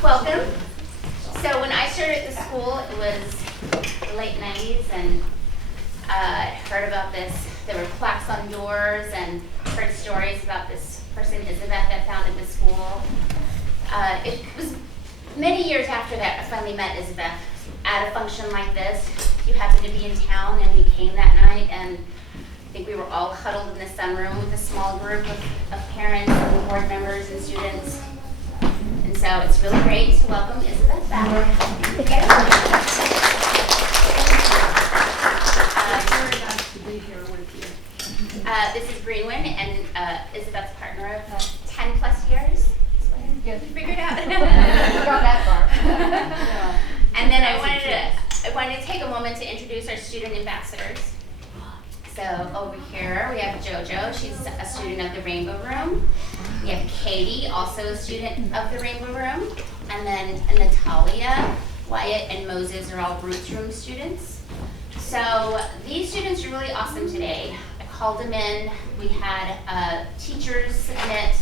Welcome. So when I started at the school, it was the late 90s, and I heard about this. There were plaques on doors, and heard stories about this person, Isabeth, that founded the school. It was many years after that I finally met Isabeth at a function like this. You happened to be in town, and we came that night, and I think we were all huddled in the sunroom with a small group of parents and board members and students. And so it's really great to welcome Isabeth back. Very nice to be here with you. This is Greenwin and Isabeth's partner of 10 plus years. Yes. Figured out. Got that far. And then I wanted to take a moment to introduce our student ambassadors. So over here we have JoJo. She's a student of the Rainbow Room. We have Katie, also a student of the Rainbow Room. And then Natalia, Wyatt, and Moses are all Roots Room students. So these students are really awesome today. I called them in. We had teachers submit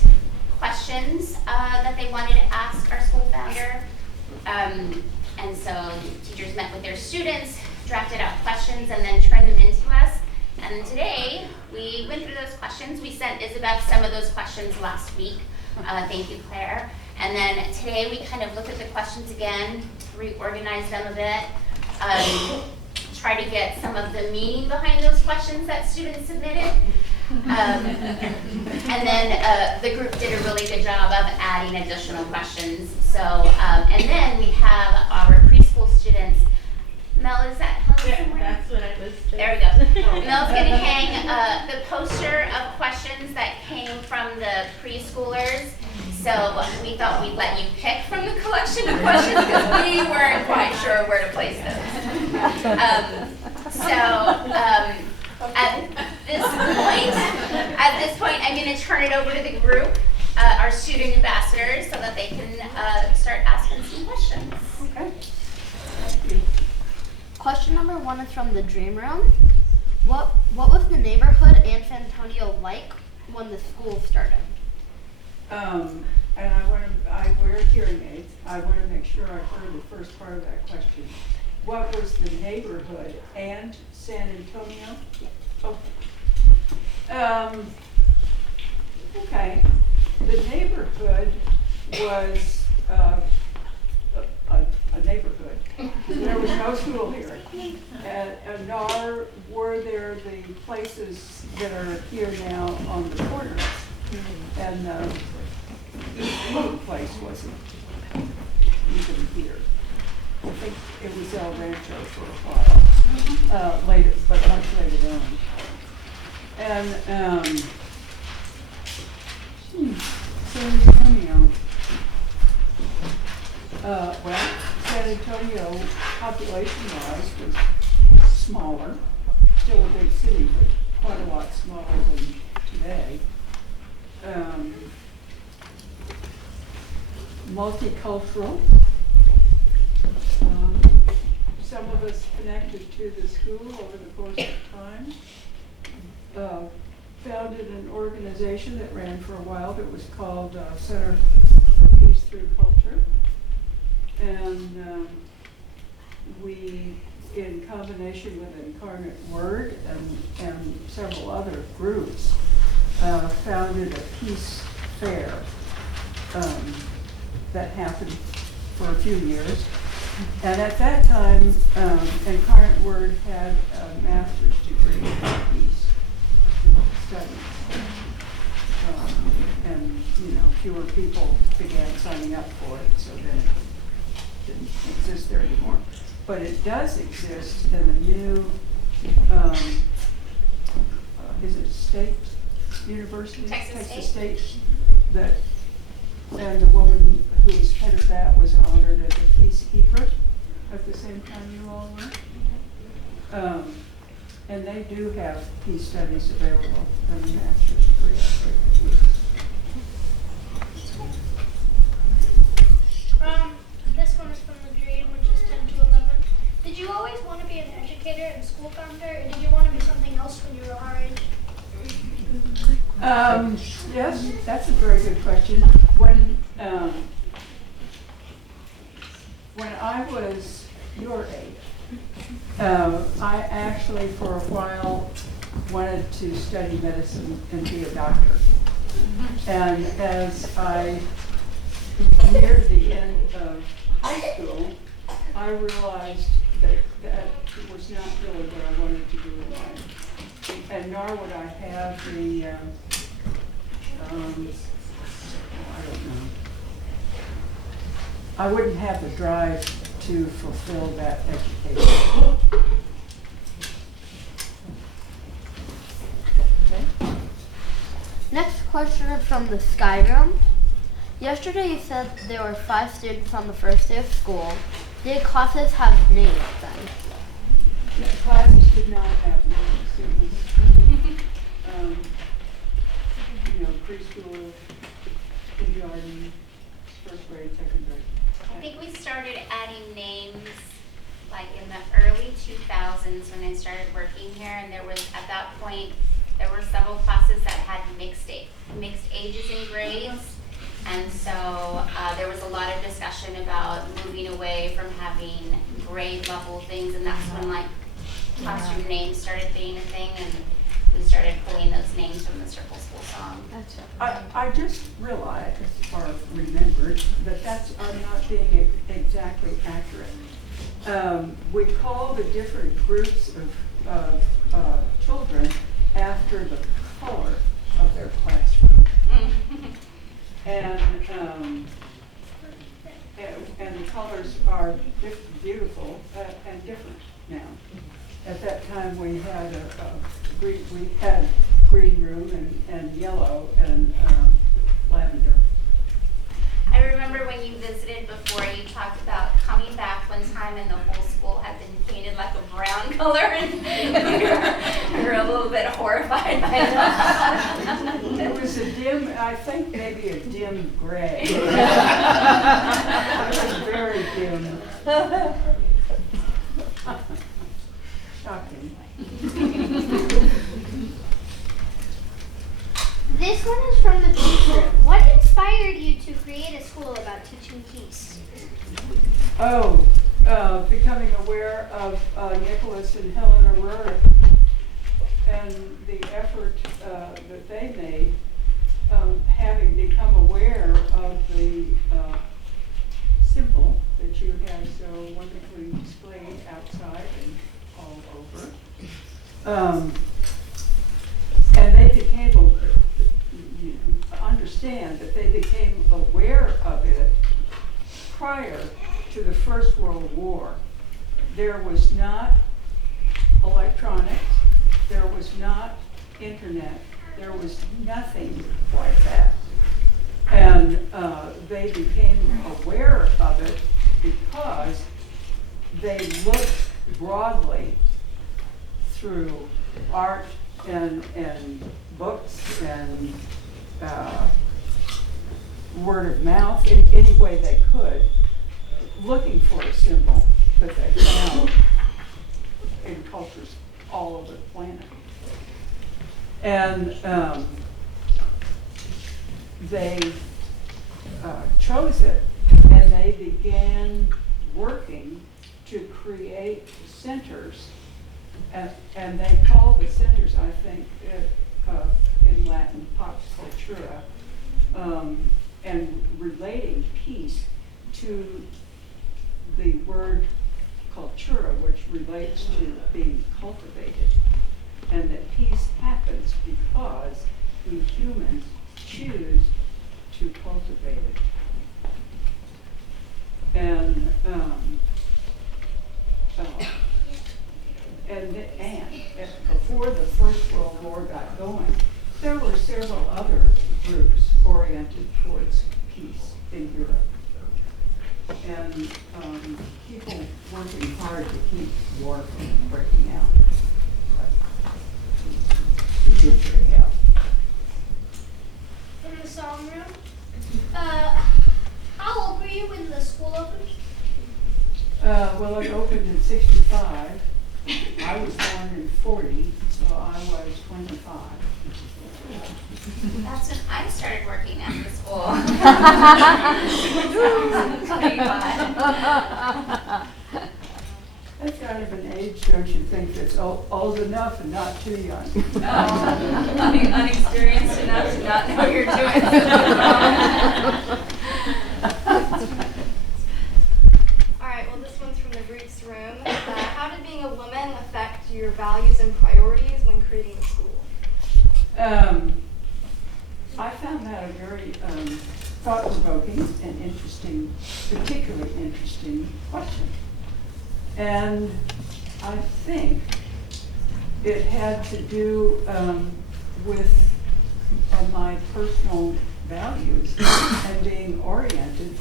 questions that they wanted to ask our school founder. And so teachers met with their students, drafted out questions, and then turned them into us. And today, we went through those questions. We sent Isabeth some of those questions last week. Thank you, Claire. And then today, we kind of looked at the questions again, reorganized them a bit, try to get some of the meaning behind those questions that students submitted. And then the group did a really good job of adding additional questions. So, and then we have our preschool students. Mel, is that hung somewhere? That's what I was just... There we go. Mel's going to hang the poster of questions that came from the preschoolers. So we thought we'd let you pick from the collection of questions because we weren't quite sure where to place them. At this point, I'm going to turn it over to the group, our student ambassadors, so that they can start asking some questions. Okay. Thank you. Question number 1 is from the Dream Room. What was the neighborhood and Santonio like when the school started? And I wear hearing aids. I want to make sure I heard the first part of that question. What was the neighborhood and San Antonio? Oh. Okay. The neighborhood was a neighborhood. There was no school here. Nor were there the places that are here now on the corners. And the place wasn't even here. I think it was El Rancho for a while, later, but much later on. And San Antonio. Well, San Antonio, population-wise, was smaller. Still a big city, but quite a lot smaller than today. Multicultural. Some of us connected to the school over the course of time. Founded an organization that ran for a while that was called Center for Peace Through Culture. And we, in combination with Incarnate Word and several other groups, founded a peace fair that happened for a few years. And at that time, Incarnate Word had a master's degree in peace studies. And, fewer people began signing up for it, so then it didn't exist there anymore. But it does exist in the new, is it State University? Texas State. And the woman who was head of that was honored as a peacekeeper at the same time you all were. And they do have peace studies available and a master's degree. This one is from the Dream, which is 10 to 11. Did you always want to be an educator and school founder, or did you want to be something else when you were our age? Yes, that's a very good question. When I was your age, I actually for a while wanted to study medicine and be a doctor. And as I neared the end of high school, I realized that that was not really what I wanted to do in life. And nor would I have the, I don't know. I wouldn't have the drive to fulfill that education. Okay. Next question is from the Sky Room. Yesterday you said there were 5 students on the first day of school. Did classes have names then? The classes did not have names. It was, preschool, kindergarten, first grade, second grade. I think we started adding names like in the early 2000s when I started working here, and there was, at that point, there were several classes that had mixed ages and grades. And so there was a lot of discussion about moving away from having grade level things, and that's when like classroom names started being a thing, and we started pulling those names from the Circle School song. I just realized, or remembered, that that's not being exactly accurate. We call the different groups of children after the color of their classroom. And the colors are beautiful and different now. At that time, we had green room and yellow and lavender. I remember when you visited before, you talked about coming back one time and the whole school had been painted like a brown color, and you were a little bit horrified by that. It was a dim, I think maybe a dim gray. It was very dim. Shocking. This one is from the Peace Room. What inspired you to create a school about teaching peace? Oh, becoming aware of Nicholas and Helen Aurora and the effort that they made, having become aware of the symbol that you have so wonderfully displayed outside and all over. And they became understand that they became aware of it prior to the First World War. There was not electronics, there was not internet, there was nothing like that. And they became aware of it because they looked broadly through art and books and word of mouth in any way they could, looking for a symbol that they found in cultures all over the planet. And they chose it, and they began working to create centers, and they call the centers, I think, in Latin, Pax Cultura, and relating peace to the word cultura, which relates to being cultivated, and that peace happens because we humans choose to cultivate it. And before the First World War got going, there were several other groups oriented towards peace in Europe. And people working hard to keep war from breaking out. It did very well. From the song room. How old were you when the school opened? Well, it opened in '65. I was born in '40, so I was 25. That's when I started working at the school. Sounds pretty fun. That's kind of an age, don't you think, that's old enough and not too young? Unexperienced enough to not know you're doing All right, well, this one's from the Roots room. How did being a woman affect your values and priorities when creating the school? I found that a very thought-provoking and interesting, particularly interesting question. And I think it had to do with my personal values and being oriented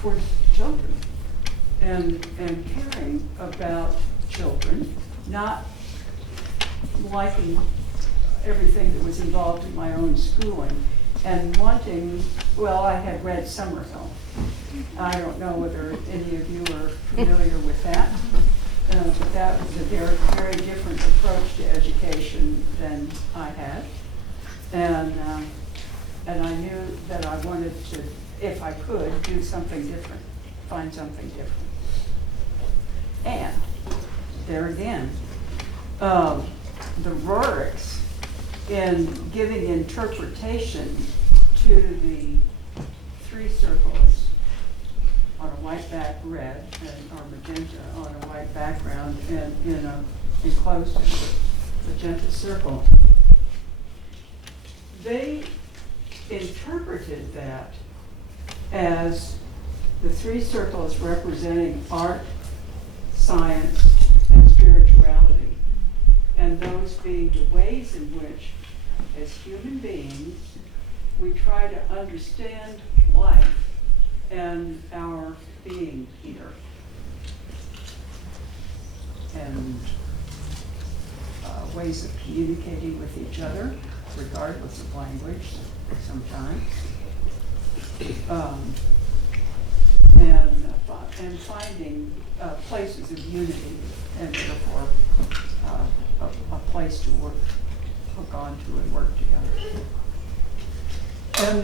towards children and caring about children, not liking everything that was involved in my own schooling and wanting, well, I had read Somerville. I don't know whether any of you are familiar with that, but that was a very, very different approach to education than I had. And I knew that I wanted to, if I could, do something different, find something different. And there again, the Roricks, in giving interpretation to the three circles on a white back red or magenta on a white background and in a enclosed magenta circle, they interpreted that as the three circles representing art, science, and spirituality, and those being the ways in which, as human beings, we try to understand life and our being here. And ways of communicating with each other, regardless of language, sometimes. And finding places of unity, and therefore a place to hook onto and work together. And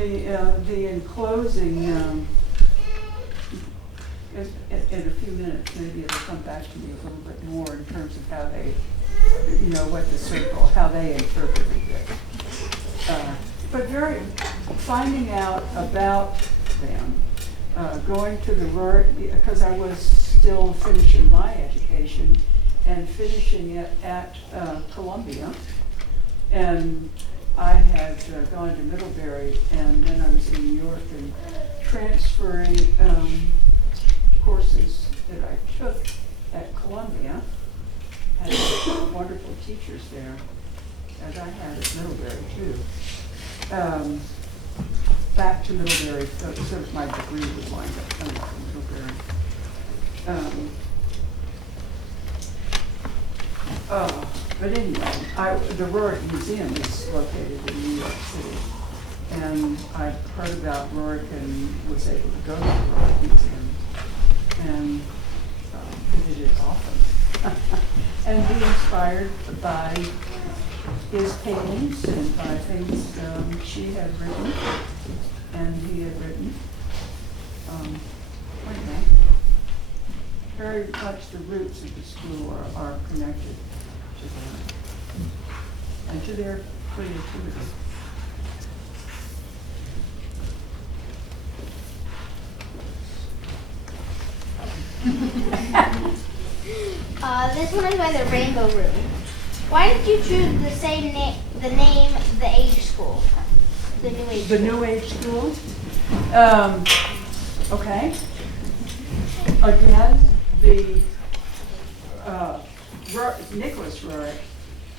the enclosing, in a few minutes, maybe it'll come back to me a little bit more in terms of how they, what the circle, how they interpreted it. But finding out about them, going to the because I was still finishing my education and finishing it at Columbia. And I had gone to Middlebury, and then I was in New York and transferring courses that I took at Columbia. Had wonderful teachers there, as I had at Middlebury too. Back to Middlebury, so my degree would wind up coming from Middlebury. But anyway, the Rorick Museum is located in New York City, and I heard about Rorick and was able to go to the Rorick Museum and visited often and be inspired by his paintings and by things she had written and he had written. Very much the roots of the school are connected to them and to their creativity. This one is by the Rainbow Room. Why did you choose the name The Age School? The New Age The School. New Age School? Okay. Again, Nicholas Rorick,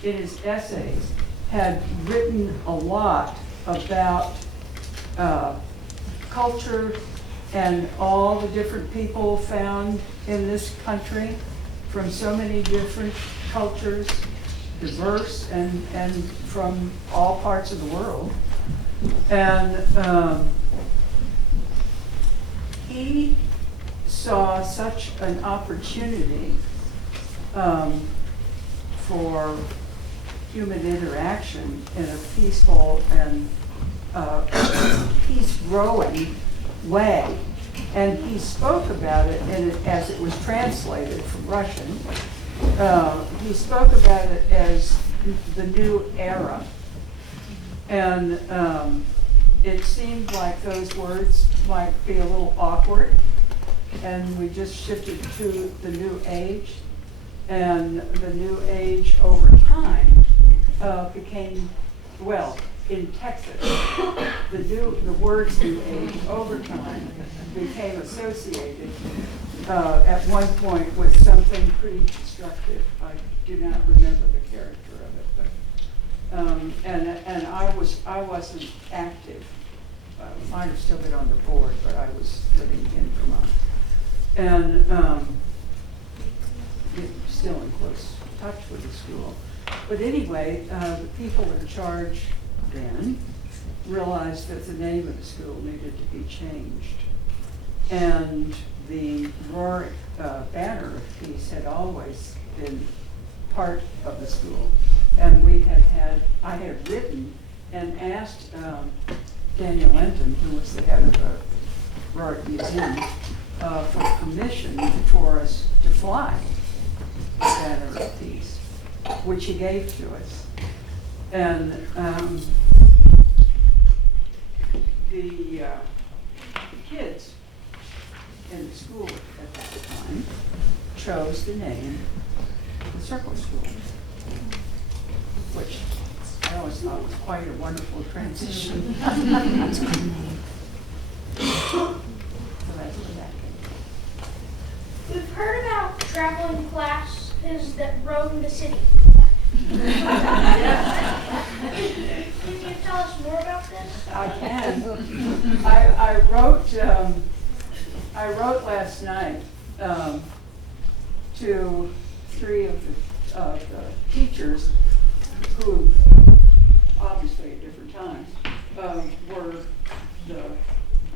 in his essays, had written a lot about culture and all the different people found in this country from so many different cultures, diverse and from all parts of the world. And he saw such an opportunity for human interaction in a peaceful and peace-growing way. And he spoke about it, as it was translated from Russian. He spoke about it as the new era. And it seemed like those words might be a little awkward. And we just shifted to the new age. And the new age over time became, well, in Texas, the words new age over time became associated at one point with something pretty constructive. I do not remember the character of it, but and I wasn't active. I might have still been on the board, but I was living in Vermont, and still in close touch with the school. But anyway, the people in charge then realized that the name of the school needed to be changed. And the Roar banner piece had always been part of the school. And I had written and asked Daniel Lenton, who was the head of the Roar Museum, for permission for us to fly the banner piece, which he gave to us. And the kids in the school at that time chose the name the Circle School, which I always thought was quite a wonderful transition. That's a good name. So that's where that came from. We've heard about traveling classes that roam the city. Can you tell us more about this? I can. I wrote last night to 3 of the teachers who, obviously at different times, were the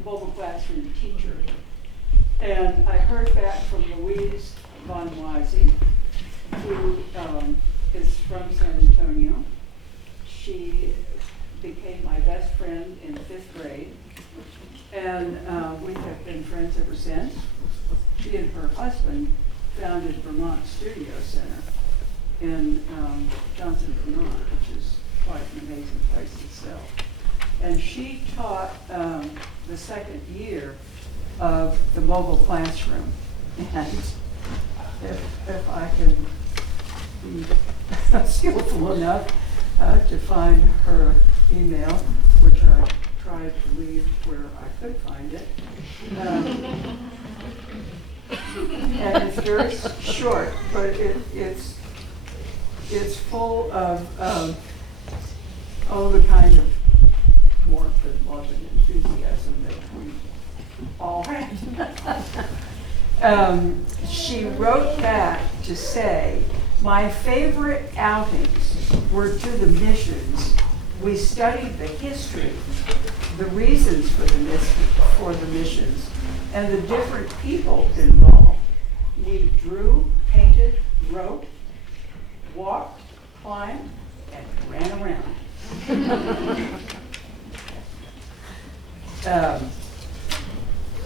mobile classroom teacher. And I heard back from Louise Von Wisey, who is from San Antonio. She became my best friend in 5th grade, and we have been friends ever since. She and her husband founded Vermont Studio Center in Johnson, Vermont, which is quite an amazing place itself. And she taught the 2nd year of the mobile classroom. And if I can be skillful enough to find her email, which I tried to leave where I could find it. And it's very short, but it's full of all the kind of warmth and love and enthusiasm that we all had. She wrote back to say, my favorite outings were to the missions. We studied the history, the reasons for the missions, and the different people involved. We drew, painted, wrote, walked, climbed, and ran around.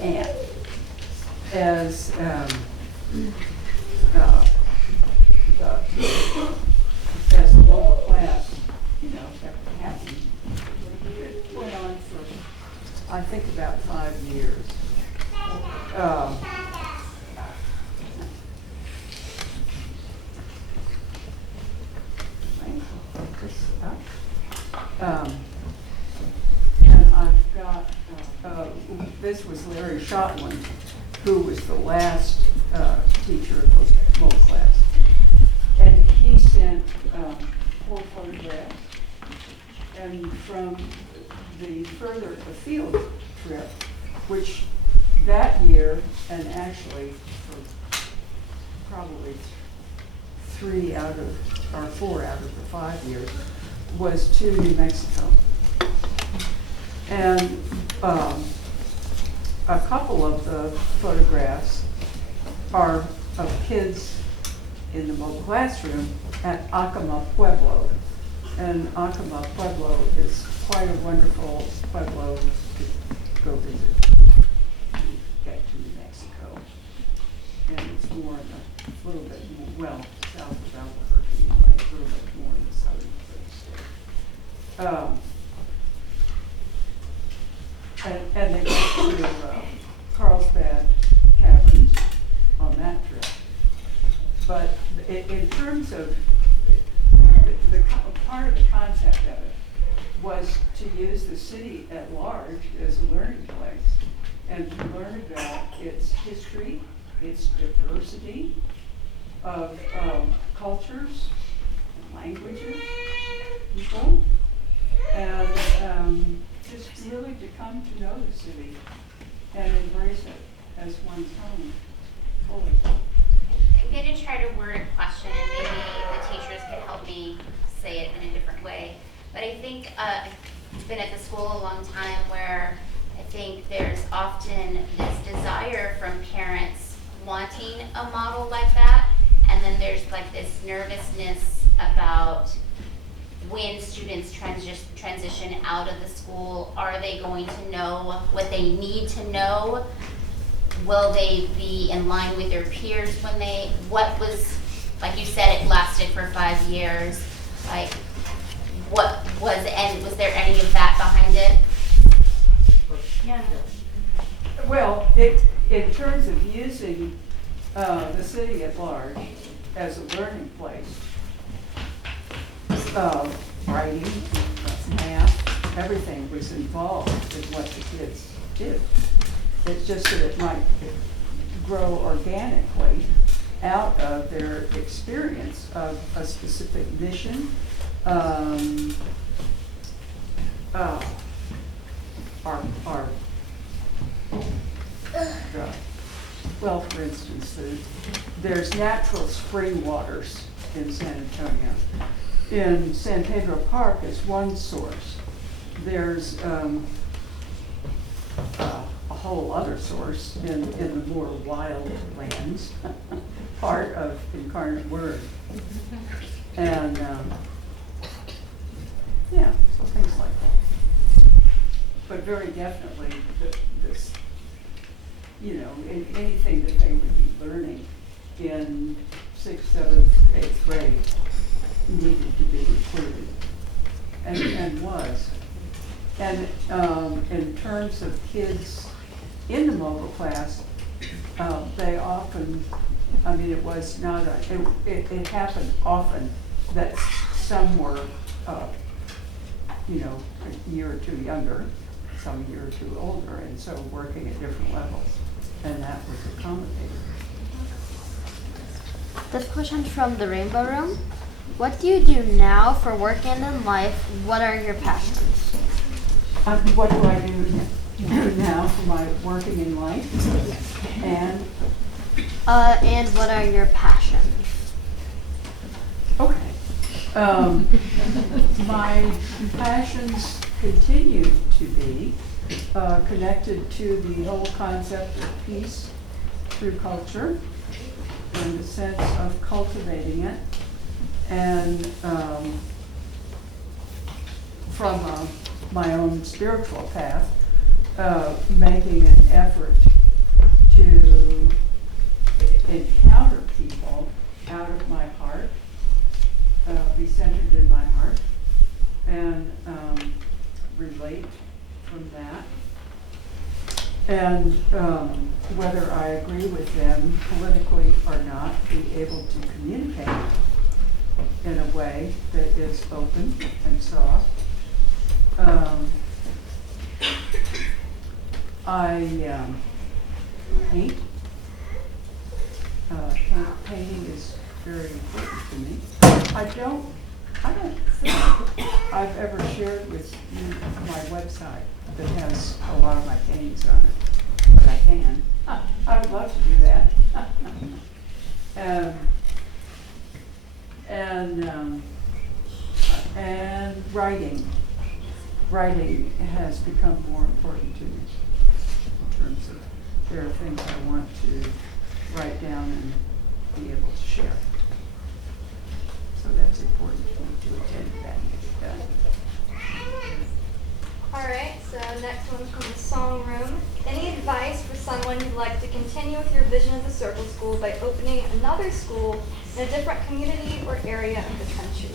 And as the local class, kept happening, it went on for, I think, about 5 years. And I've got, this was Larry Shotland, who was the last teacher of the mobile class. And he sent 4 photographs. And from the further afield trip, which that year, and actually for probably 4 out of the 5 years, was to New Mexico. And a couple of the photographs are of kids in the mobile classroom at Acoma Pueblo, And Acoma Pueblo is quite a wonderful pueblo to go visit, to get to New Mexico. And it's more in a little bit more, well, south of Albuquerque anyway, a little bit more in the southern part of the state. And they went to Carlsbad Caverns on that trip. But in terms of part of the concept of it was to use the city at large as a learning place and to learn about its history, its diversity of cultures, languages, people, and just really to come to know the city and embrace it as one's home fully. I'm going to try to word a question, and maybe the teachers can help me say it in a different way. But I think I've been at the school a long time where I think there's often this desire from parents wanting a model like that, and then there's like this nervousness about when students transition out of the school. Are they going to know what they need to know? Will they be in line with their peers when what was, like you said, it lasted for 5 years. Like, was there any of that behind it? Yeah. Well, in terms of using the city at large as a learning place, writing, math, everything was involved in what the kids did. It's just that it might grow organically out of their experience of a specific mission. Well, for instance, there's natural spring waters in San Antonio. In San Pedro Park is one source. There's a whole other source in the more wild lands, part of Incarnate Word. And yeah, so things like that. But very definitely this, anything that they would be learning in 6th, 7th, 8th grade needed to be included, and was. And in terms of kids in the mobile class, they often, it was not it happened often that some were, a year or two younger, some a year or two older, and so working at different levels, and that was accommodated. This question's from the Rainbow Room. What do you do now for work and in life? What are your passions? What do I do now for my working in life? And what are your passions? okay. My passions continue to be connected to the whole concept of peace through culture and the sense of cultivating it, and from my own spiritual path, making an effort to encounter people out of my heart, be centered in my heart, and relate from that. And whether I agree with them politically or not, be able to communicate in a way that is open and soft. I paint. Painting is very important to me. I don't think I've ever shared with you my website that has a lot of my paintings on it, but I can. I would love to do that. And writing. Writing has become more important to me in terms of there are things I want to write down and be able to share. so that's important for me to attend that. Alright, so next one's from the song room. Any advice for someone who'd like to continue with your vision of the Circle School by opening another school in a different community or area of the country?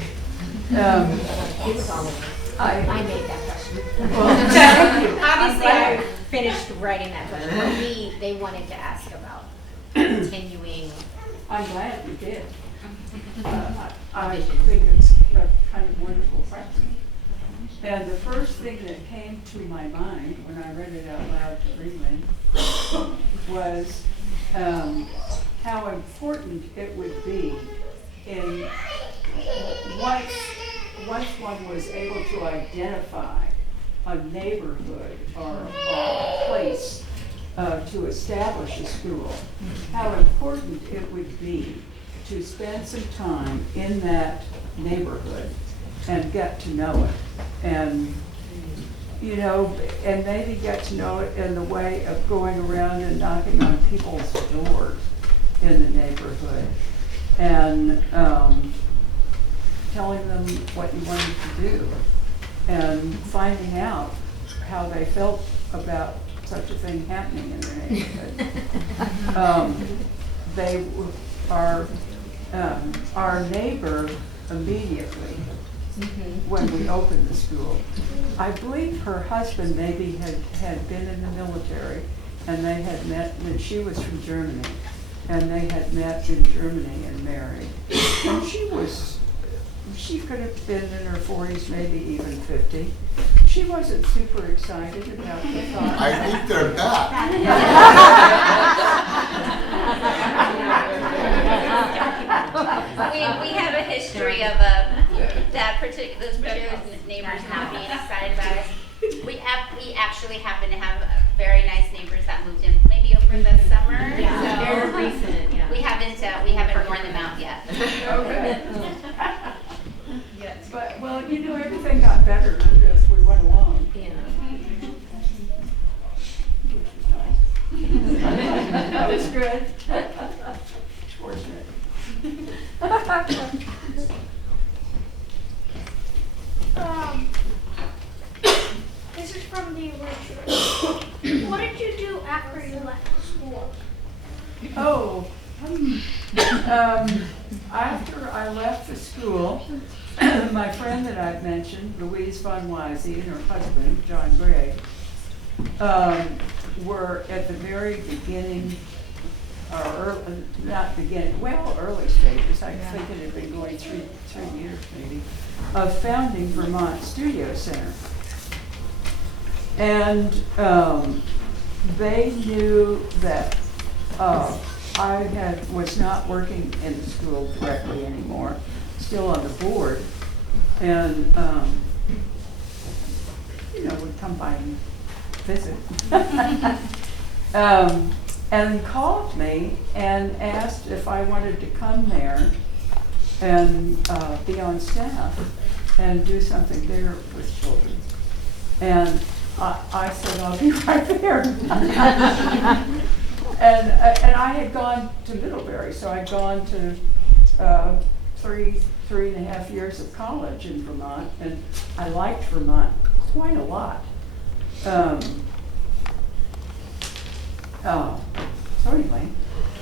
I made that question. Well, thank you. Obviously, I finished writing that question, but they wanted to ask about continuing. I'm glad you did. I think it's a kind of wonderful question. And the first thing that came to my mind when I read it out loud to Freeland was how important it would be in once one was able to identify a neighborhood or a place to establish a school, how important it would be to spend some time in that neighborhood and get to know it. And, you know, and maybe get to know it in the way of going around and knocking on people's doors in the neighborhood and telling them what you wanted to do and finding out how they felt about such a thing happening in their neighborhood. They are our neighbor immediately when we opened the school. I believe her husband maybe had been in the military, and they had met, and she was from Germany, and they had met in Germany and married. And she could have been in her 40s, maybe even 50. She wasn't super excited about the thought. I think they're back. We have a history of those particular neighbors not being excited about us. We actually happen to have very nice neighbors that moved in maybe over the summer. Yeah, So very recent, yeah. we haven't worn them out yet. Okay. But, well, you know, everything got better as we went along. Yeah. That was good. Fortunate. This is from the original. What did you do after you left school? Oh, after I left the school, my friend that I've mentioned, Louise von Wisey, and her husband, John Gregg, were at the very beginning, or not beginning, well, early stages, I think it had been going three years maybe, of founding Vermont Studio Center. And they knew that I was not working in the school directly anymore, still on the board, and you know, would come by and visit. And called me and asked if I wanted to come there and be on staff and do something there with children. And I said, I'll be right there. And I had gone to Middlebury, so I'd gone to three and a half years of college in Vermont, and I liked Vermont quite a lot. So anyway,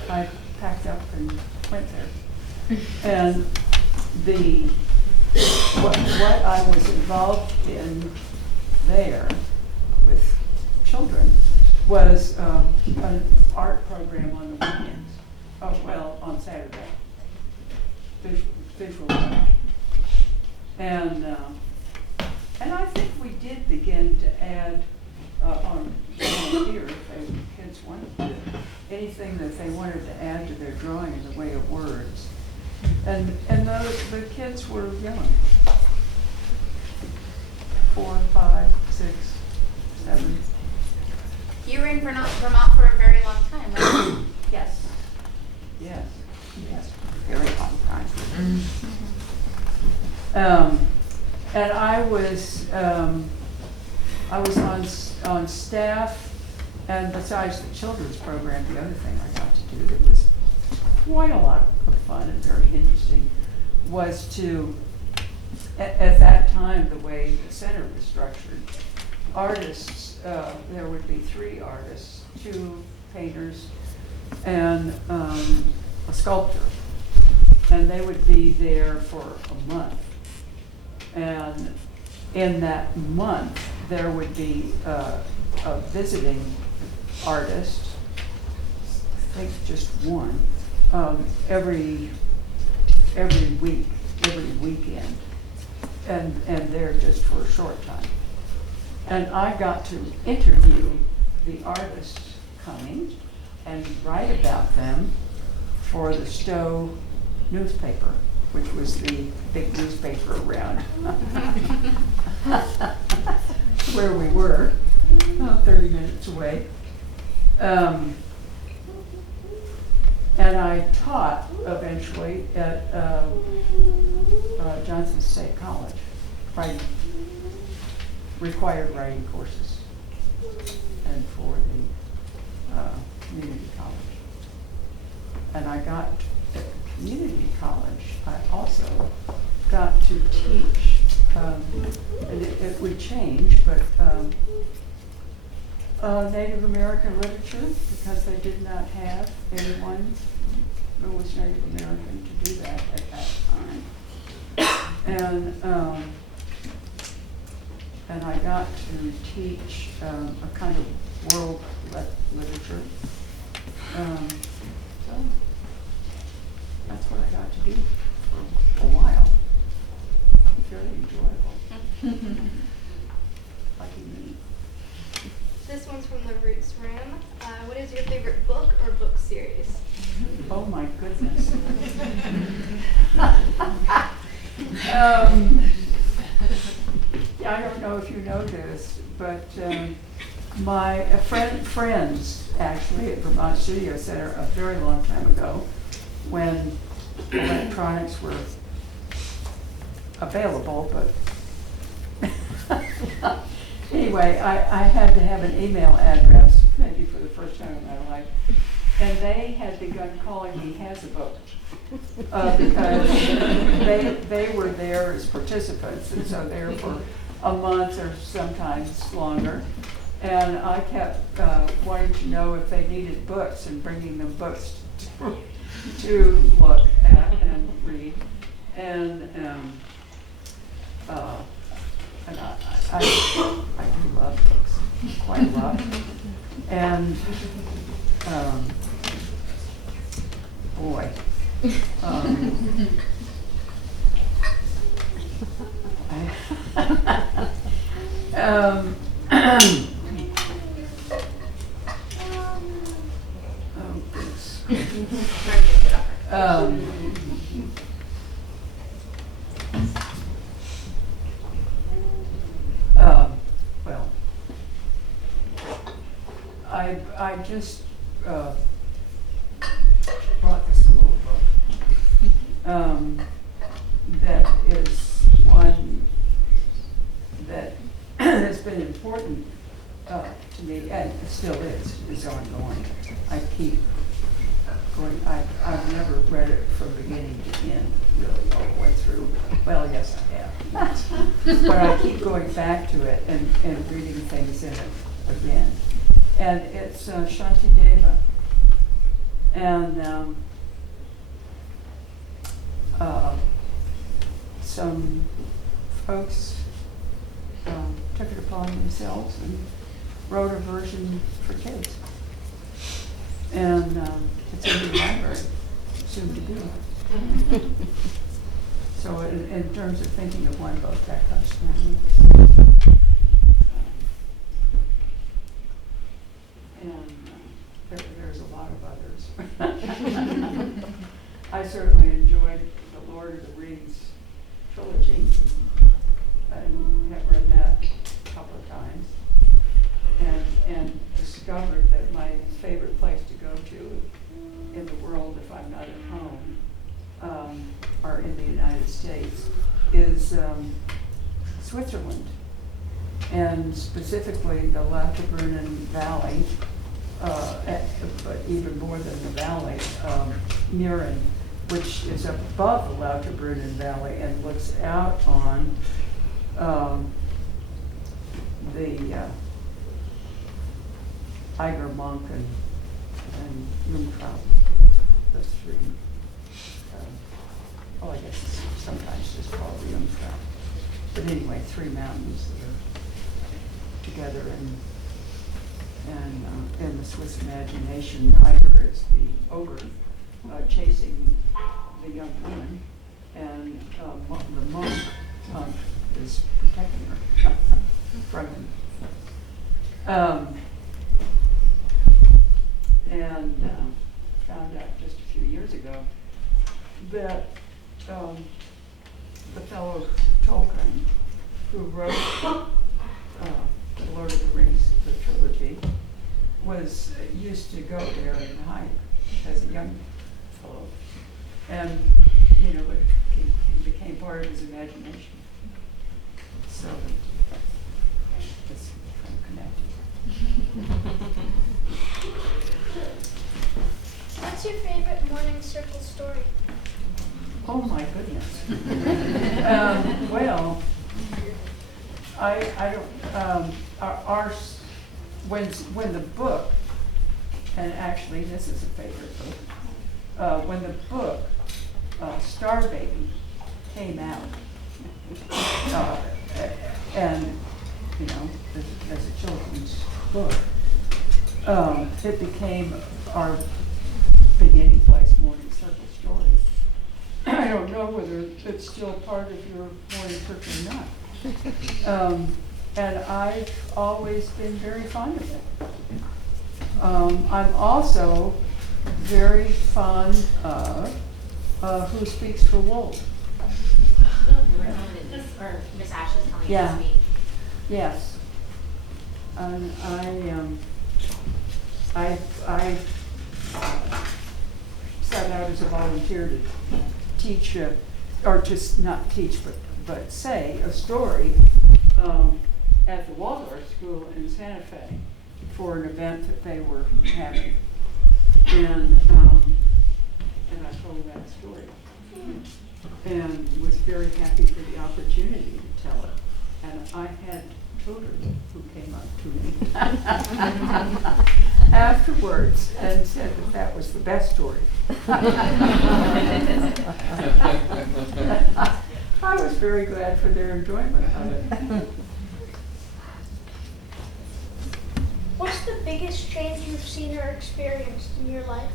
I packed up and went there. And what I was involved in there with children was an art program on the weekends. Oh, well, on Saturday. Visual art. And I think we did begin to add on volunteer if kids wanted to, anything that they wanted to add to their drawing in the way of words. And the kids were young. 4, 5, 6, 7. You were in Vermont for a very long time, right? Yes. Yes. Very long time. And I was on staff, and besides the children's program, the other thing I got to do that was quite a lot of fun and very interesting was to, at that time, the way the center was structured, artists, there would be 3 artists, 2 painters, and a sculptor. And they would be there for a month. And in that month, there would be a visiting artist, I think just one, every week, every weekend. And they're just for a short time. And I got to interview the artists coming and write about them for the Stowe newspaper, which was the big newspaper around where we were, 30 minutes away. And I taught eventually at Johnson State College, writing, required writing courses, and for the community college. And I got at community college, I also got to teach, and it would change, but Native American literature, because they did not have anyone who was Native American to do that at that time. And I got to teach a kind of world literature. So that's what I got to do for a while. Very enjoyable. Lucky me. This one's from the Roots Room. What is your favorite book or book series? Oh my goodness. I don't know if you know this, but my friends actually at Vermont Studio Center a very long time ago, when electronics were available, but anyway, I had to have an email address, maybe for the first time in my life, and they had begun calling me Hazabook, because they were there as participants, and so there for a month or sometimes longer. And I kept wanting to know if they needed books and bringing them books to look at and read. And I do love books quite a lot. And boy, well, I just brought this little book that is one that has been important to me, and it still is ongoing. I keep going, I've never read it from beginning to end, really, all the way through. Well, yes, I have. But I keep going back to it and reading things in it again. And it's Shantideva. And some folks took it upon themselves and wrote a version for kids. And it's in the library, soon to be. So in terms of thinking of one book, that comes to mind. And there's a lot of others. I certainly enjoyed the Lord of the Rings trilogy, and have read that a couple of times, and discovered that my favorite place to go to in the world, if I'm not at home, or in the United States, is Switzerland, and specifically the Lauterbrunnen Valley, but even more than the valley, Mürren, which is above the Lauterbrunnen Valley and looks out on the Eiger Monk and Jungfrau, those three. I guess it's sometimes just called the Jungfrau. But anyway, three mountains that are together, and in the Swiss imagination, Eiger is the ogre chasing the young woman, and the monk is protecting her from him. And found out just a few years ago that the fellow Tolkien, who wrote The Lord of the Rings, the trilogy, used to go there and hike as a young fellow, and it became part of his imagination. So it's kind of connected. What's your favorite morning circle story? Oh my goodness. Well, I don't, when the book, and actually this is a favorite book, when the book, Star Baby, came out, and, as a children's book, it became our beginning place morning circle stories. I don't know whether it's still part of your morning circle or not. And I've always been very fond of it. I'm also very fond of Who Speaks for Wolves. Or Miss Ash is telling Yeah. us me. Yes. I set out as a volunteer to teach, or just not teach, but say a story at the Waldorf School in Santa Fe for an event that they were having, and I told that story, and was very happy for the opportunity to tell it. And I had children who came up to me afterwards and said that was the best story. I was very glad for their enjoyment of it. What's the biggest change you've seen or experienced in your life?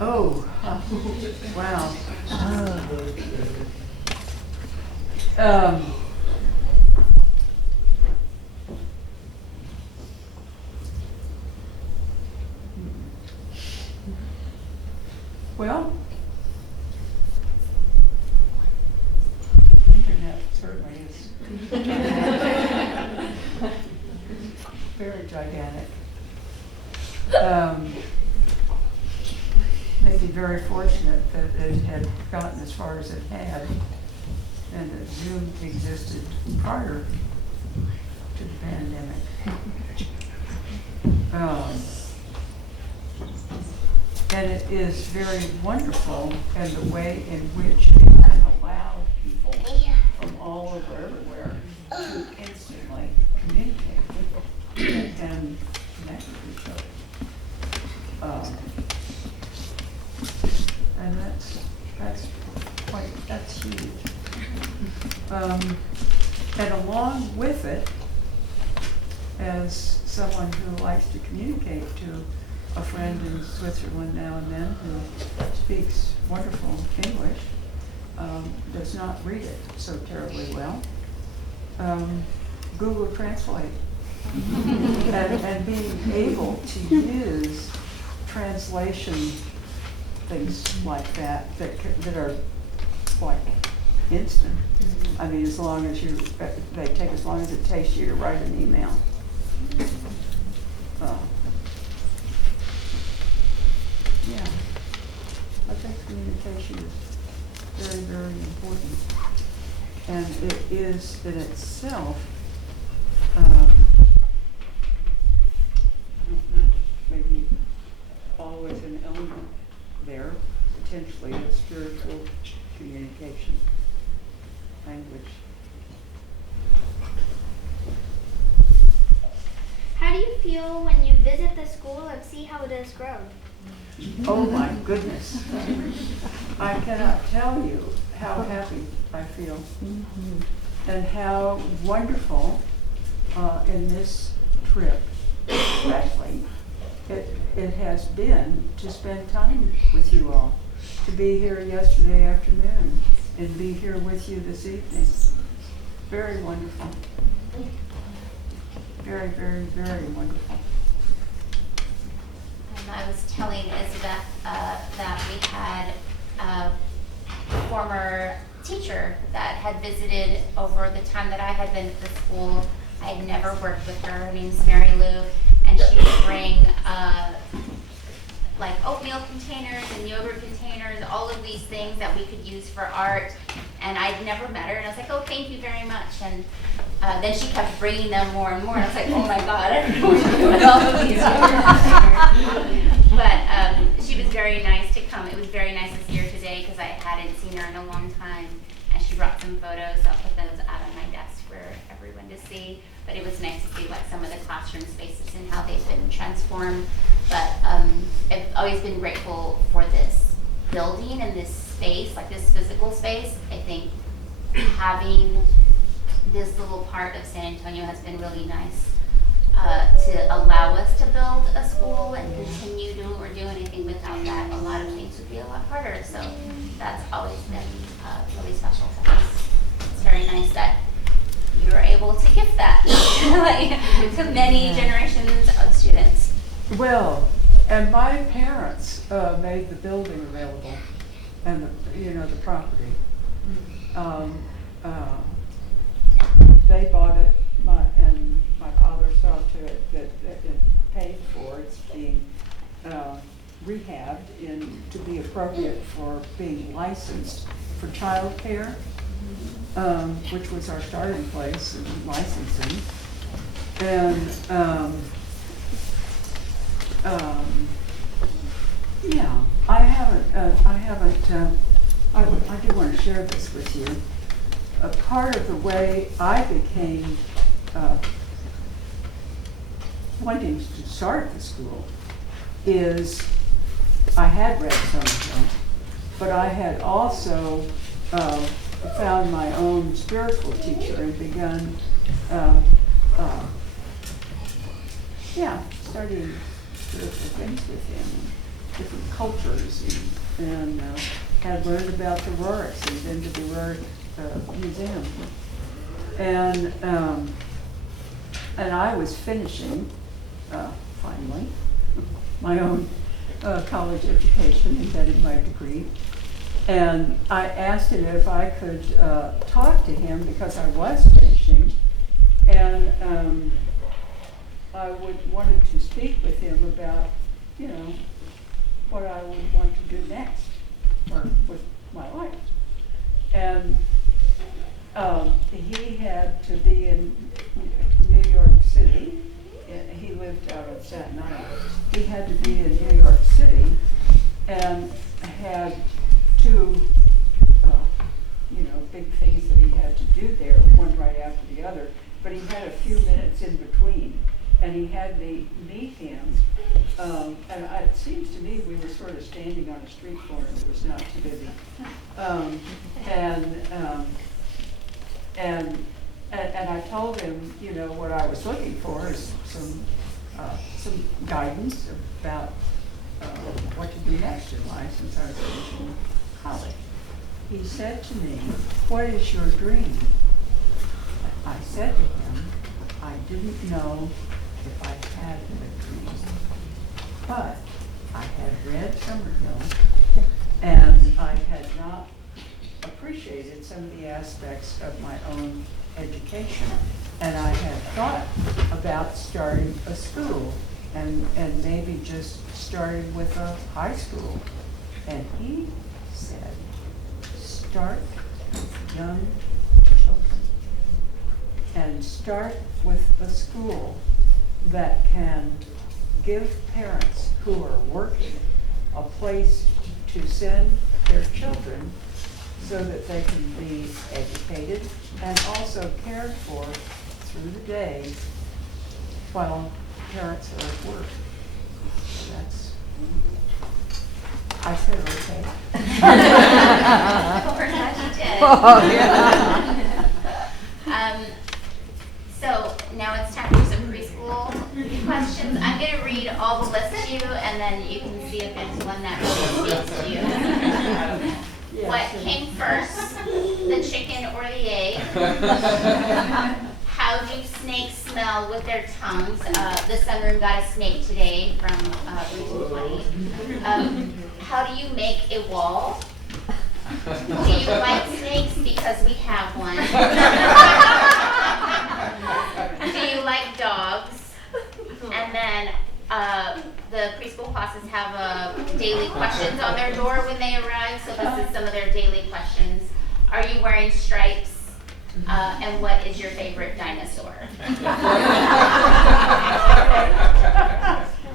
Oh, wow. Well, internet certainly is very gigantic. Maybe very fortunate that it had gotten as far as it had, and that Zoom existed prior to the pandemic. And it is very wonderful in the way in which it can allow people from all over everywhere to instantly communicate and connect with each other. And that's huge. And along with it, as someone who likes to communicate to a friend in Switzerland now and then who speaks wonderful English, does not read it so terribly well, Google Translate. and being able to use translation things like that are like instant. I mean, as long as they take as long as it takes you to write an email. Yeah, I think communication is very, very important. And it is in itself, I don't know, maybe always an element there, potentially a spiritual communication language. How do you feel when you visit the school and see how it has grown? Oh my goodness. I cannot tell you how happy I feel and how wonderful in this trip, especially, it has been to spend time with you all, to be here yesterday afternoon and be here with you this evening. Very wonderful. Very, very, very wonderful. I was telling Isabeth that we had a former teacher that had visited over the time that I had been at the school. I had never worked with her. Her name's Mary Lou, and she would bring like oatmeal containers and yogurt containers, all of these things that we could use for art. And I'd never met her, and I was like, oh, thank you very much. And then she kept bringing them more and more. And I was like, oh my God, I don't know what to do with all of these yogurt containers. But she was very nice to come. It was very nice to see her today because I hadn't seen her in a long time. And she brought some photos. I'll put those out on my desk for everyone to see. But it was nice to see like some of the classroom spaces and how they've been transformed. But I've always been grateful for this building and this space, like this physical space. I think having this little part of San Antonio has been really nice to allow us to build a school and continue to or do anything without that. A lot of things would be a lot harder. So that's always been really special to us. It's very nice that you were able to gift that to many generations of students. Well, and my parents made the building available and the property. They bought it, and my father saw to it that it paid for its being rehabbed to be appropriate for being licensed for childcare, which was our starting place in licensing. And yeah, I do want to share this with you. A part of the way I became wanting to start the school is I had read Somerville, but I had also found my own spiritual teacher and begun studying spiritual things with him, different cultures, and had learned about the Roriks and been to the Rorik Museum. And I was finishing, finally, my own college education and getting my degree. And I asked him if I could talk to him because I was finishing, and I wanted to speak with him about, what I would want to do next with my life. And he had to be in New York City. He lived out of Staten Island. He had to be in New York City and had two big things that he had to do there, one right after the other, but he had a few minutes in between, and he had me meet him, and it seems to me we were sort of standing on a street corner that was not too busy, and I told him, what I was looking for is some guidance about what to do next in life since I was finishing college. He said to me, "What is your dream?" I said to him, I didn't know if I had a dream, but I had read Somerville, and I had not appreciated some of the aspects of my own education, and I had thought about starting a school and maybe just starting with a high school. And he said, start with young children and start with a school that can give parents who are working a place to send their children so that they can be educated and also cared for through the day while parents are at work. That's, I said okay. Of course, that you did. Oh, yeah. So now it's time for some preschool questions. I'm going to read all the lists to you, and then you can see if there's one that really speaks to you. Yes. What came first, the chicken or the egg? How do snakes smell with their tongues? The sunroom got a snake today from Region 20. How do you make a wall? Do you like snakes? Because we have one. Do you like dogs? And then the preschool classes have daily questions on their door when they arrive. So this is some of their daily questions. Are you wearing stripes? And what is your favorite dinosaur?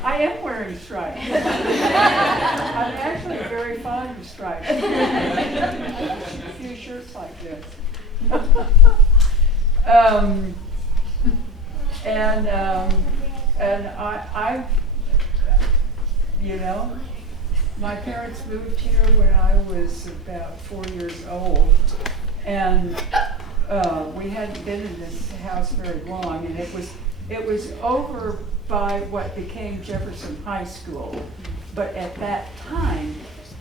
I am wearing stripes. I'm actually very fond of stripes. A few shirts like this. And I've, you know, my parents moved here when I was about 4 years old, and we hadn't been in this house very long, and it was over by what became Jefferson High School. But at that time,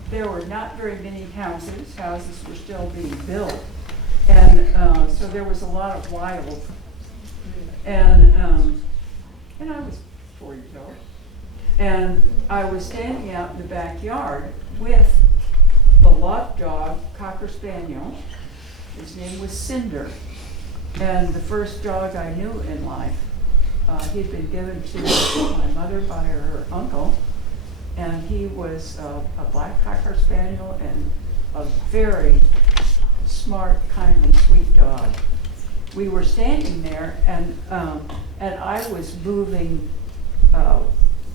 there were not very many houses. Houses were still being built. And so there was a lot of wild. And I was 4 years old. And I was standing out in the backyard with the lot dog, Cocker Spaniel. His name was Cinder. And the first dog I knew in life. He'd been given to my mother by her uncle, and he was a black Cocker Spaniel and a very smart, kindly, sweet dog. We were standing there, and I was moving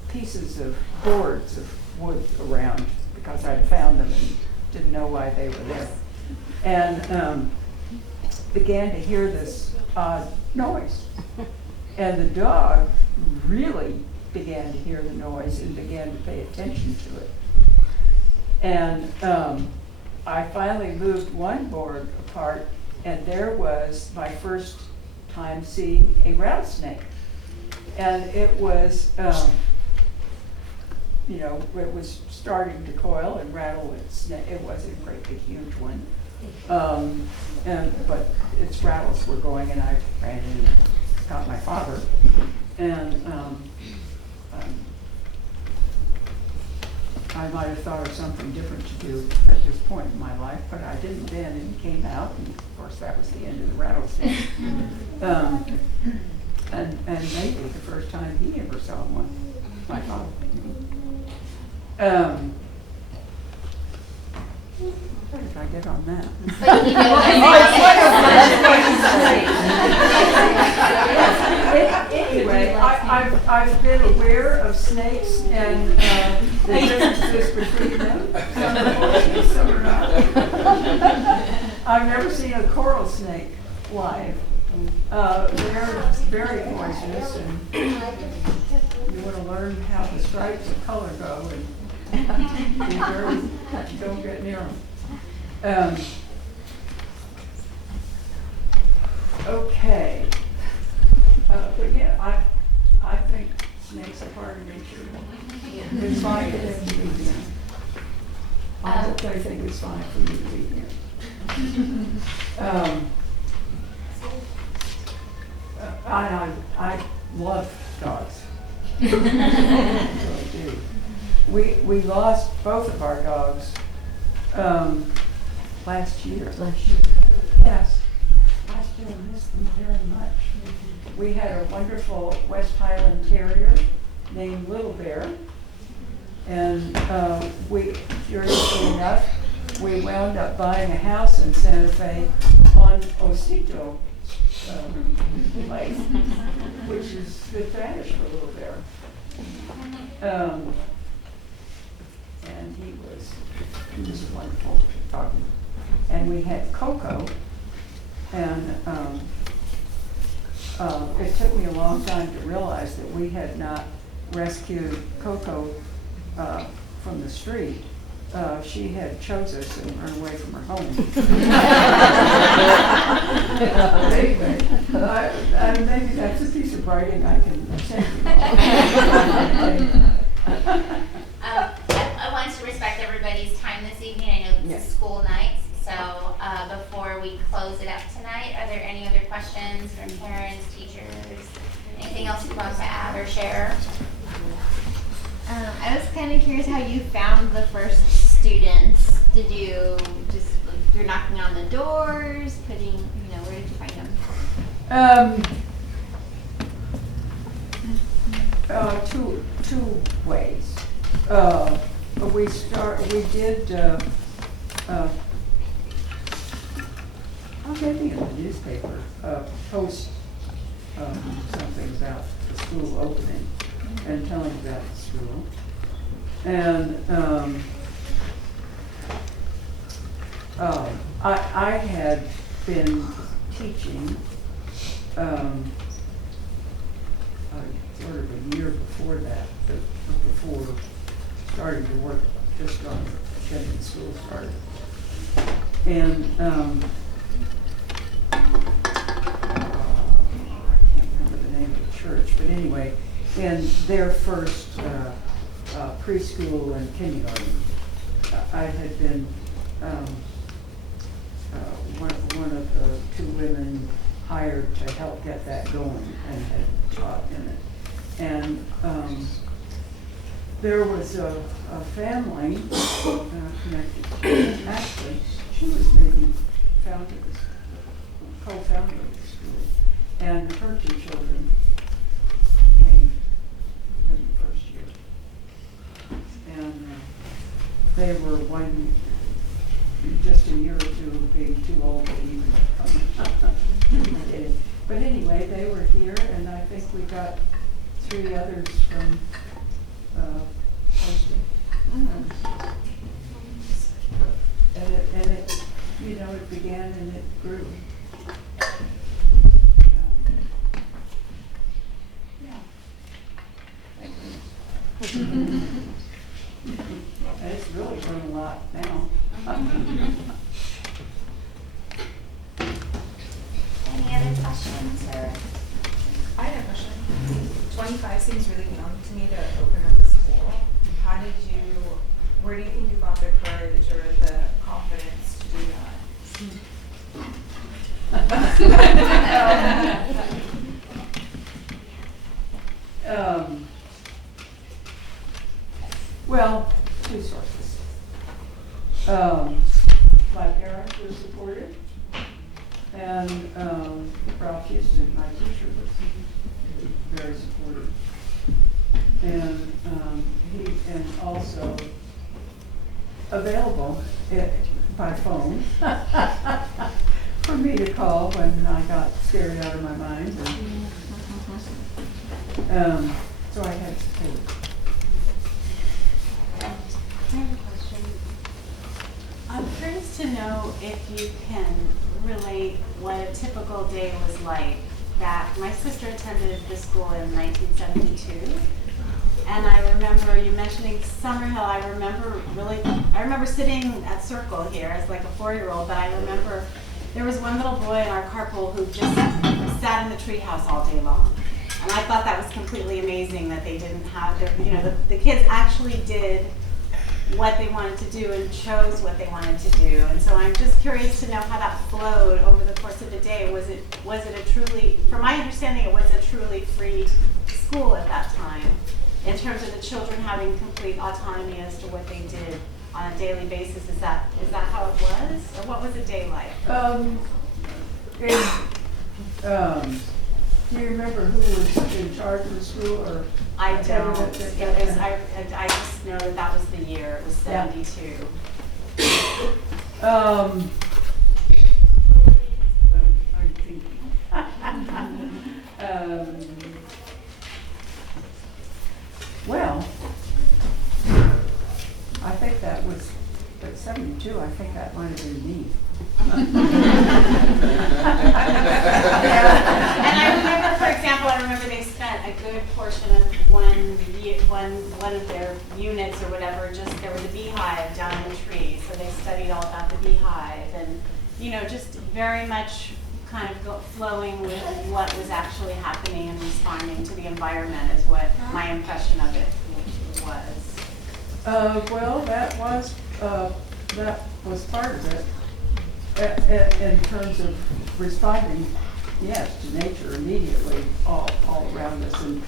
pieces of boards of wood around because I'd found them and didn't know why they were there, and began to hear this odd noise. And the dog really began to hear the noise and began to pay attention to it. And I finally moved one board apart, and there was my first time seeing a rattlesnake. And it was, you know, it was starting to coil and rattle. It wasn't a great big huge one. But its rattles were going, and I ran in and got my father, and I might have thought of something different to do at this point in my life, but I didn't then, and he came out, and of course that was the end of the rattlesnake. And maybe the first time he ever saw one, my father. What did I get on that? But you know, Anyway, I've been aware of snakes and the differences between them. Some are poisonous, some are not. I've never seen a coral snake live. They're very poisonous, and you want to learn how the stripes of color go, and be very, don't get near them. Okay. But yeah, I think snakes are part of nature. It's fine for them to be here. I hope they think it's fine for me to be here. I love dogs. I really do. We lost both of our dogs last year. Yes. I still miss them very much. We had a wonderful West Highland Terrier named Little Bear, and curiously enough, we wound up buying a house in Santa Fe on Osito Lake, which is good Spanish for Little Bear. And he was He was wonderful talking. And we had cocoa, and it took me a long time to realize that we had not rescued Coco from the street. She had chose us and run away from her home. Anyway, maybe that's a piece of writing I can send you. I want to respect everybody's time this evening. I know it's school night, so before we close it up tonight, are there any other questions from parents, teachers, anything else you want to add or share? I was kind of curious how you found the first students. Did you just, you're knocking on the doors, putting, where did you find them? Two ways. We did, maybe in the newspaper, post something about the school opening and telling about the school. And I had been teaching sort of a year before that, before starting to work just on getting school started. And I can't remember the name of the church, but anyway, in their first preschool and kindergarten, I had been one of the two women hired to help get that going and had taught in it. And there was a family connected to it. Actually, she was maybe co-founder of the school. And her two children came in the first year. And they were just a year or two of being too old to even come. But anyway, they were here, and I think we got 3 others from posting. And it, it began and it grew. And it's really grown a lot now. Any other questions or? I have a question. 25 seems really young to me to open up a school. Where do you think you got the courage or the confidence to do that? Well, 2 sources. My parents were supportive, and Ralph Houston, my teacher, was very supportive. And and also available by phone for me to call when I got scared out of my mind. And, so I had support. I have a question. I'm curious to know if you can relate what a typical day was like. That my sister attended the school in 1972, and I remember you mentioning Summerhill. I remember sitting at Circle here as like a 4-year-old, but I remember there was one little boy in our carpool who just sat in the treehouse all day long. And I thought that was completely amazing that they didn't have the kids actually did what they wanted to do and chose what they wanted to do. And so I'm just curious to know how that flowed over the course of the day. Was it a truly, from my understanding, it was a truly free school at that time in terms of the children having complete autonomy as to what they did on a daily basis. Is that how it was? Or what was a day like? Do you remember who was in charge of the school, or? I don't. I just know that was the year. It was 72. I'm thinking. Well, I think that was But 72, I think that might have been me. And I remember, for example, they spent a good portion of one of their units or whatever, just there was a beehive down in the tree, so they studied all about the beehive, and just very much kind of flowing with what was actually happening and responding to the environment is what my impression of it was. Well, that was part of it. In terms of responding, yes, to nature immediately all around us, and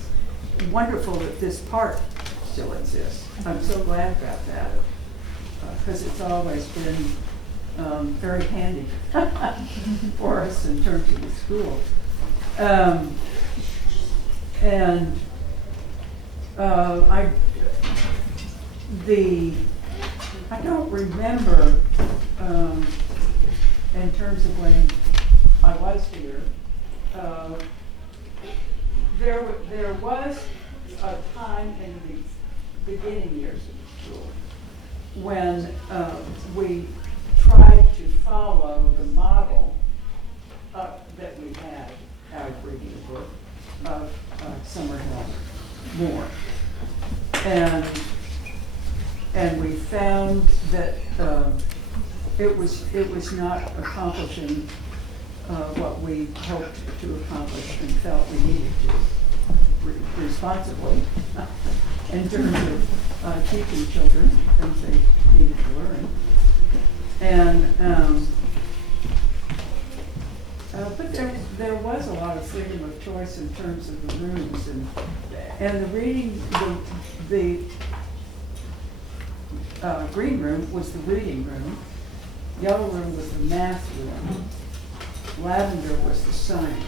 wonderful that this park still exists. I'm so glad about that, because it's always been very handy for us in terms of the school. I don't remember in terms of when I was here, there was a time in the beginning years of the school when we tried to follow the model that we had out of reading the book of Summerhill more. And we found that it was not accomplishing what we hoped to accomplish and felt we needed to responsibly in terms of teaching children things they needed to learn. But there was a lot of freedom of choice in terms of the rooms and the reading. The green room was the reading room. Yellow room was the math room. Lavender was the science.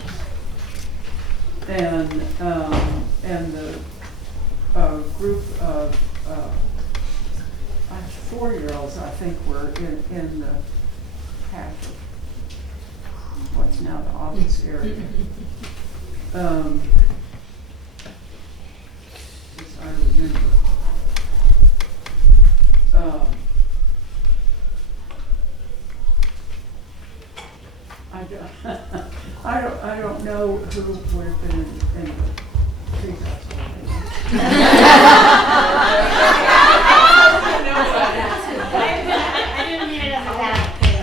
And the group of 4-year-olds, I think, were in the half of what's now the office area. As I remember. I don't know who would have been in the treehouse. I didn't mean it as a bad thing.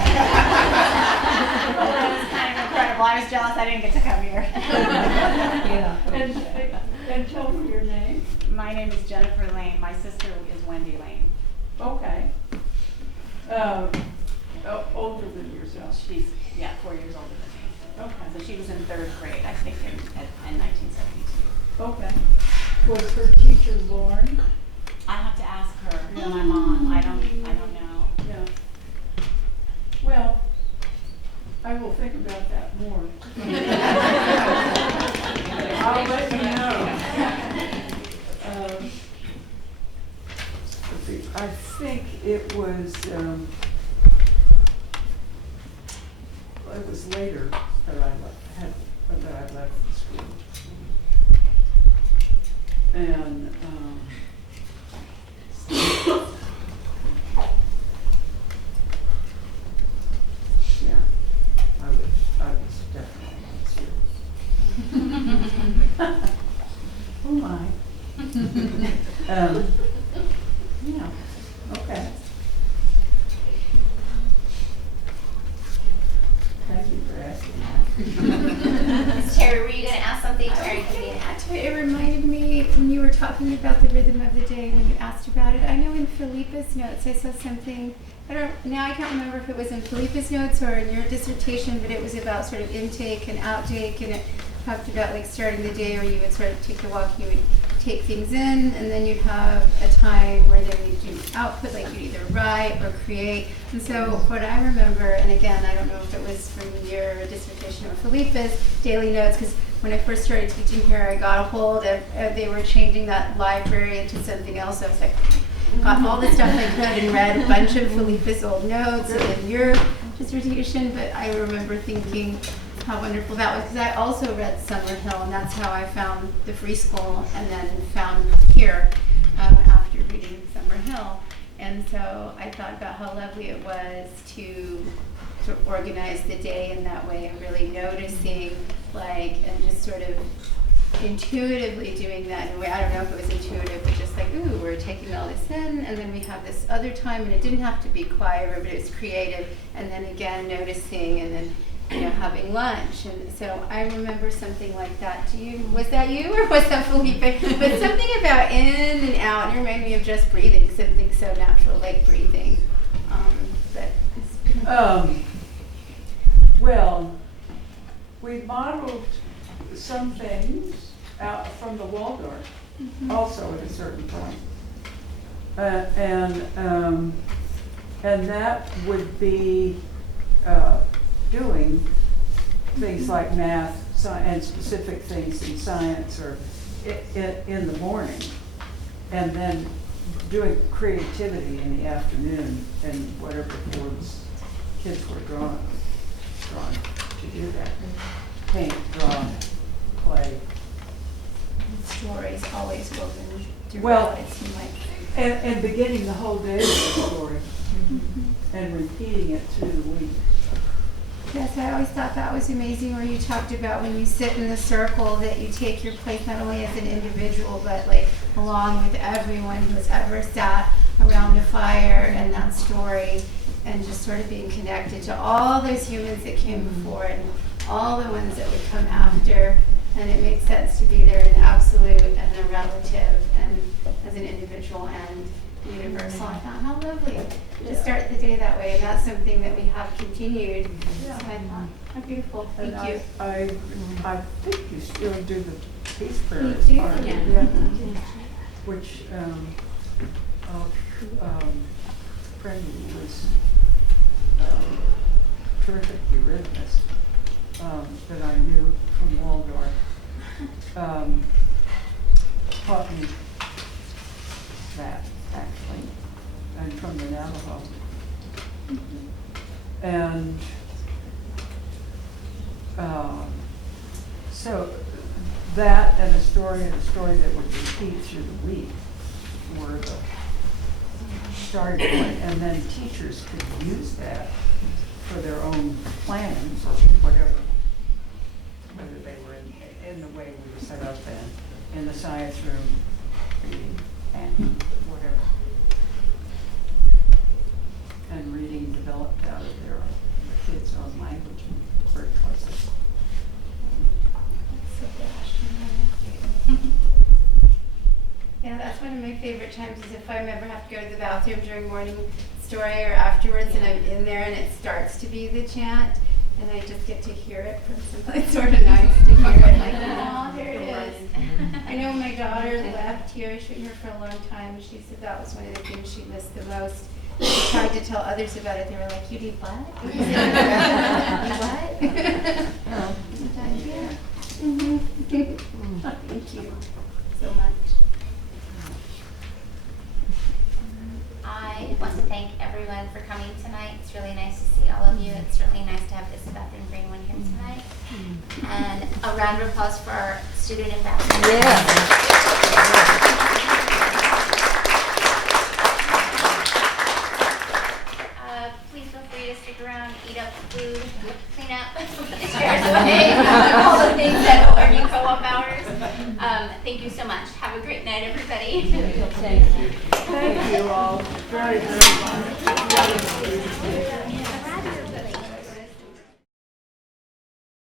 That was kind of incredible. I was jealous I didn't get to come here. Yeah. And tell me your name. My name is Jennifer Lane. My sister is Wendy Lane. Okay. Older than yourself. She's 4 years older than me. Okay. So she was in 3rd grade, I think, in 1972. Okay. Was her teacher Lauren? I have to ask her. No, my mom. I don't know. Yeah. Well, I will think about that more. I'll let you know. I think it was later that I left the school, and yeah, I was definitely serious. Oh my. Yeah. Okay. Thank you for asking that. Terry, were you going to ask something? Terry, you can add to it. It reminded me when you were talking about the rhythm of the day when you asked about it. I know in Felipe's notes I saw something. I can't remember if it was in Felipe's notes or in your dissertation, but it was about sort of intake and outtake, and it talked about like starting the day where you would sort of take the walk, you would take things in, and then you'd have a time where then you'd do output, like you'd either write or create. And so what I remember, and again, I don't know if it was from your dissertation or Felipe's daily notes, because when I first started teaching here, I got a hold of, they were changing that library into something else. I was like, got all the stuff I could and read a bunch of Felipe's old notes and then your dissertation, but I remember thinking how wonderful that was, because I also read Summerhill, and that's how I found the free school and then found here after reading Summerhill. And so I thought about how lovely it was to sort of organize the day in that way, and really noticing, like, and just sort of intuitively doing that in a way. I don't know if it was intuitive, but just like, ooh, we're taking all this in, and then we have this other time, and it didn't have to be choir, but it was creative, and then again noticing, and then having lunch. And so I remember something like that. Was that you or was that Felipe? But something about in and out, and it reminded me of just breathing, something so natural like breathing. Well, we modeled some things out from the Waldorf, also at a certain point, and that would be doing things like math and specific things in science or in the morning, and then doing creativity in the afternoon and whatever forms kids were drawn to do that. Paint, draw, play. Stories always woven throughout, Well, it seemed like. And beginning the whole day with a story and repeating it through the week. Yes, I always thought that was amazing where you talked about when you sit in the circle that you take your place not only as an individual but like along with everyone who's ever sat around a fire and that story, and just sort of being connected to all those humans that came before and all the ones that would come after. And it makes sense to be there in absolute and a relative and as an individual and universal. I thought, how lovely to start the day that way, and that's something that we have continued. So I thought, how beautiful. Thank you. I think you still do the peace prayer We as do, part of it, yeah. which friend who was terrific eurythmist that I knew from Waldorf taught me that, actually, and from the Navajo. And so that and a story that would repeat through the week were the starting point, and then teachers could use that for their own plans or whatever, whether they were in the way we were set up in the science room, reading, and whatever. And reading developed out of the kids' own language and word classes. So yeah, that's one of my favorite times is if I ever have to go to the bathroom during morning story or afterwards and I'm in there and it starts to be the chant and I just get to hear it from someplace. It's sort of nice to hear it like, oh, there it is. I know my daughter left here, I shouldn't hear for a long time. She said that was one of the things she missed the most. She tried to tell others about it. They were like, you did what? You what? Thank you so much. I want to thank everyone for coming tonight. It's really nice to see all of you. It's really nice to have Isabeth and Greenwood here tonight. And a round of applause for our student ambassadors. Yeah. Please feel free to stick around, eat up food, clean up, put the chairs away, all the things that are new co-op hours. Thank you so much. Have a great night, everybody. Thank you. Thank you all very, very much.